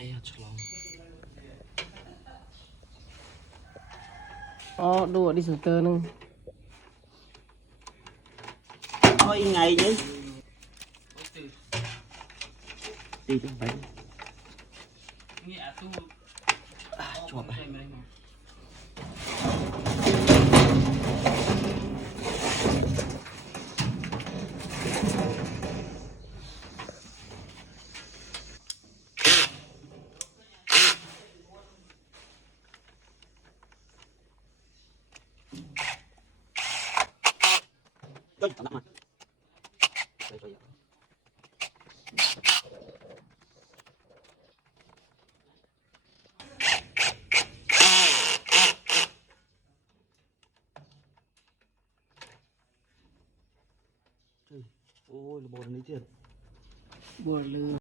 ai chả lòng đùa đi sửa tơ nưng thôi ngày vậy đi trong bánh chua bánh Tôi tao nằm ôi là bột này thiệt bùa lừa